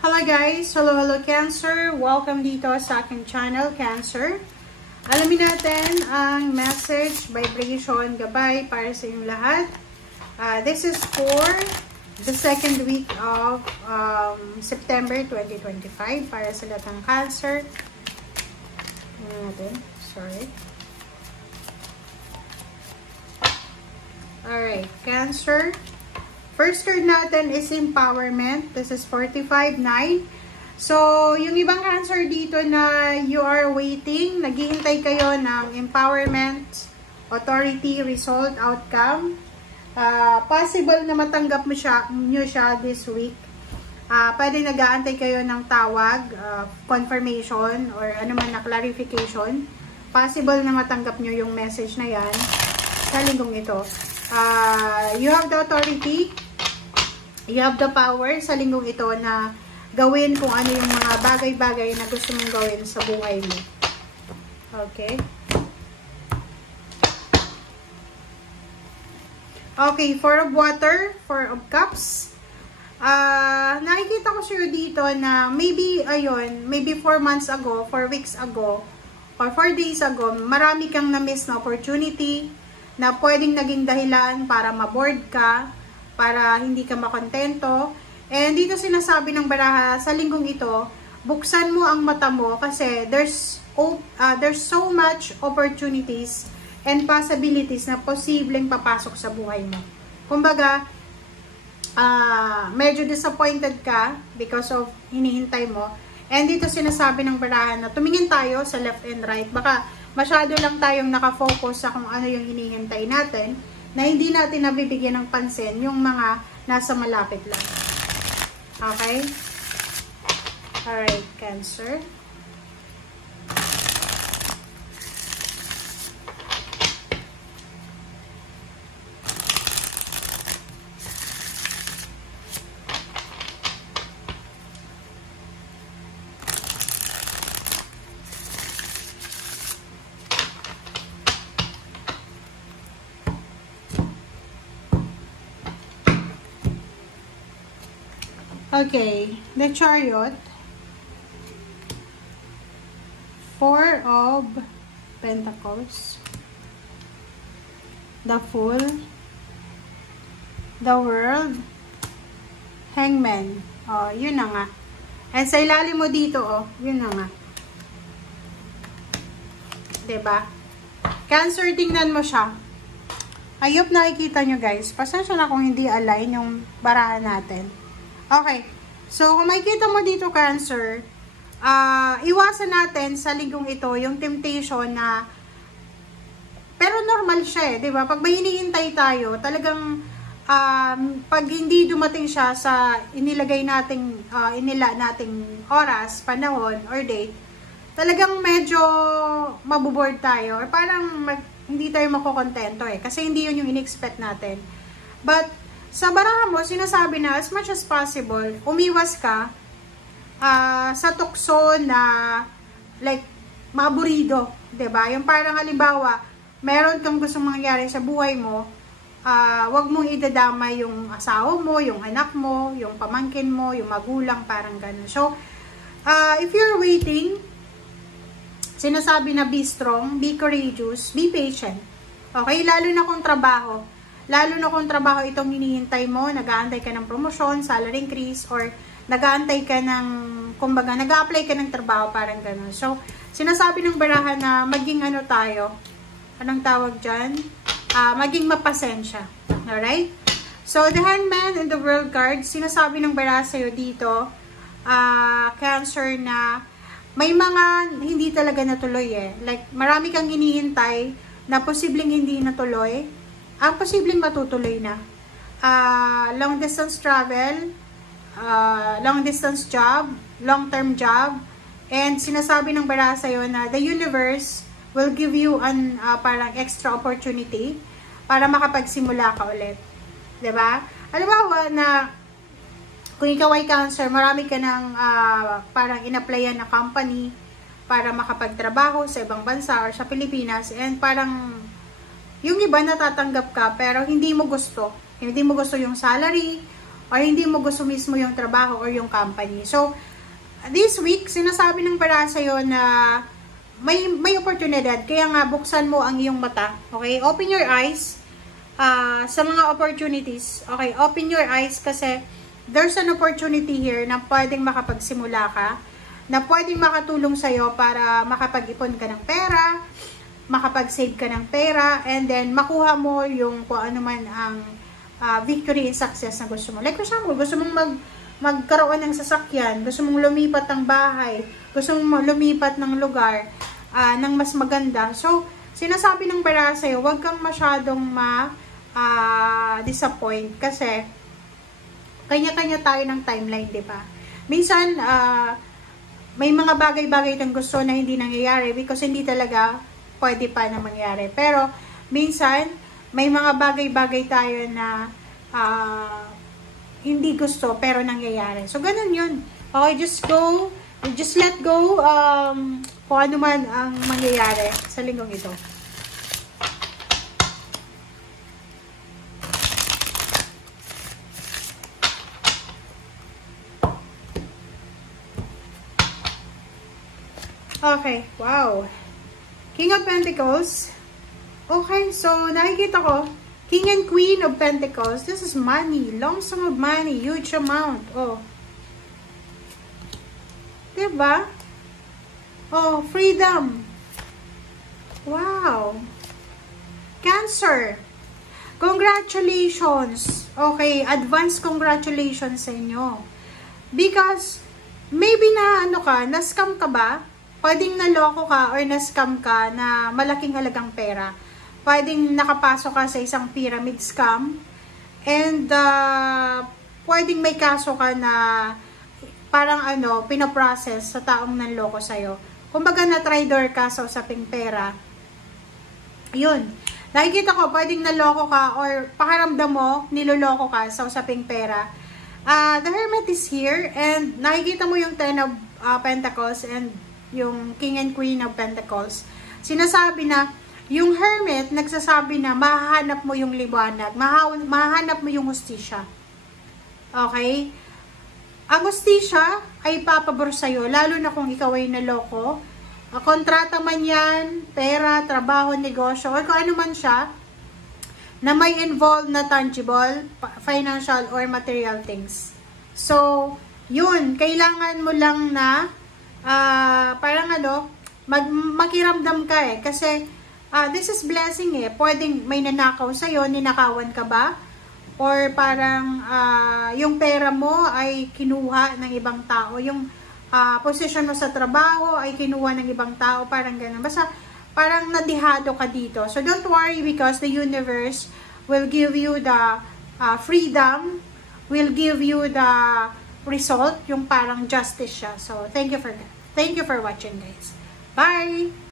Hello guys! Hello Cancer! Welcome dito sa aking channel, Cancer. Alamin natin ang message, vibration, gabay para sa inyong lahat. This is for the second week of September 2025 para sa lahat ng Cancer. Sorry. Alright, Cancer. First card natin is Empowerment. This is 45-9. So, yung ibang Cancer dito na you are waiting, naghihintay kayo ng empowerment, authority, result, outcome. Possible na matanggap nyo siya this week. Pwede nag-aantay kayo ng tawag, confirmation, or ano man na clarification. Possible na matanggap nyo yung message na yan sa linggong ito. You have the authority, you have the power sa linggong ito na gawin kung ano yung mga bagay-bagay na gusto mong gawin sa buhay mo. Okay. Okay, Four of Water, Four of Cups. Nakikita ko sa'yo dito na maybe, maybe 4 months ago, 4 weeks ago, or 4 days ago, marami kang na-miss na opportunity na pwedeng naging dahilan para ma-bored ka, para hindi ka makontento. And dito sinasabi ng baraha, sa linggong ito, buksan mo ang mata mo kasi there's so much opportunities and possibilities na posibleng papasok sa buhay mo. Kumbaga, medyo disappointed ka because of hinihintay mo. And dito sinasabi ng baraha na tumingin tayo sa left and right. Baka masyado lang tayong nakafocus sa kung ano yung hinihintay natin na hindi natin nabibigyan ng pansin yung mga nasa malapit lang. Okay? Alright, Cancer. Okay, the Chariot, Four of Pentacles, the Fool, the World, Hangman. Oh, yun na nga. And sa ilalim mo dito, oh, yun na nga. Diba? Cancer, tingnan mo siya. Ayop, nakikita nyo guys. Pasensya na kung hindi align yung barahan natin. Okay. So, kung makikita mo dito, Cancer, iwasan natin sa linggong ito yung temptation na, pero normal siya eh, diba? Pag may hinihintay tayo, talagang, pag hindi dumating siya sa inilagay nating, inila nating oras, panahon, or date, talagang medyo mabuboard tayo, or parang hindi tayo makokontento eh, kasi hindi yun yung in-expect natin. But, sa baraha mo, sinasabi na as much as possible, umiwas ka sa tukso na like, maburido, diba? Yung parang halimbawa, meron kang gustong mangyari sa buhay mo, wag mong idadama yung asawa mo, yung anak mo, yung pamangkin mo, yung magulang, parang ganun. So, if you're waiting, sinasabi na be strong, be courageous, be patient. Okay? Lalo na kung trabaho. Lalo na kung trabaho itong hinihintay mo, nag-aantay ka ng promotion, salary increase, or nag-aantay ka ng, kumbaga, nag-a-apply ka ng trabaho, parang gano'n. So, sinasabi ng baraha na maging ano tayo, anong tawag dyan? Maging mapasensya. Alright? So, the Hangman and the World card, sinasabi ng baraha sa'yo dito, Cancer, na may mga hindi talaga natuloy eh. Like, marami kang hinihintay na posibleng hindi natuloy. Ang posibleng matutuloy na. Long distance travel, long distance job, long term job, and sinasabi ng baraha sa'yo na the universe will give you an parang extra opportunity para makapagsimula ka ulit. Diba? Halimbawa na kung ikaw ay Cancer, marami ka ng parang in-applyan na company para makapagtrabaho sa ibang bansa or sa Pilipinas, and parang yung iba natatanggap ka pero hindi mo gusto yung salary or hindi mo gusto mismo yung trabaho or yung company. So, this week, sinasabi ng para sa'yo na may oportunidad. Kaya nga, buksan mo ang iyong mata. Okay? Open your eyes sa mga opportunities. Okay? Open your eyes kasi there's an opportunity here na pwedeng makapagsimula ka, na pwedeng makatulong sa'yo para makapag-ipon ka ng pera, makapag-save ka ng pera, and then makuha mo yung kung ano man ang victory and success na gusto mo. Like for example, gusto mong magkaroon ng sasakyan, gusto mong lumipat ng bahay, gusto mong lumipat ng lugar, ng mas maganda. So, sinasabi ng para sa'yo, huwag kang masyadong disappoint kasi kanya-kanya tayo ng timeline, di ba? Minsan, may mga bagay-bagay tayong gusto na hindi nangyayari because hindi talaga pwede pa na mangyari. Pero, minsan, may mga bagay-bagay tayo na hindi gusto pero nangyayari. So, ganun yun. Okay, just let go kung ano man ang mangyayari sa linggong ito. Okay, wow. King of Pentacles. Okay, so nakikita ko, King and Queen of Pentacles. This is money. Lump sum of money. Huge amount. Oh. Diba? Oh, freedom. Wow. Cancer. Congratulations. Okay, advance congratulations sa inyo. Because, maybe na-scam ka ba? Pwedeng naloko ka or na-scam ka na malaking halagang pera. Pwedeng nakapasok ka sa isang pyramid scam. And, pwedeng may kaso ka na parang pinaprocess sa taong nanloko sa'yo. Kumbaga na-trader ka sa usaping pera. Yun. Nakikita ko, pwedeng naloko ka or pakiramdam mo, niloloko ka sa usaping pera. The Hermit is here and nakikita mo yung Ten of Pentacles and yung King and Queen of Pentacles. Sinasabi na, yung Hermit, nagsasabi na mahahanap mo yung liwanag, mahahanap mo yung hustisya. Okay? Ang hustisya ay papabor sa'yo, lalo na kung ikaw ay naloko. Kontrata man yan, pera, trabaho, negosyo, or kung ano man siya, na may involved na tangible, financial, or material things. So, yun, kailangan mo lang na parang makiramdam ka kasi this is blessing pwedeng may nanakaw sa'yo, ninakawan ka ba? Or parang yung pera mo ay kinuha ng ibang tao, yung position mo sa trabaho ay kinuha ng ibang tao, parang gano'n. Basta parang nadihado ka dito. So don't worry because the universe will give you the freedom, will give you the result, yung parang justice siya. So thank you for watching, guys. Bye!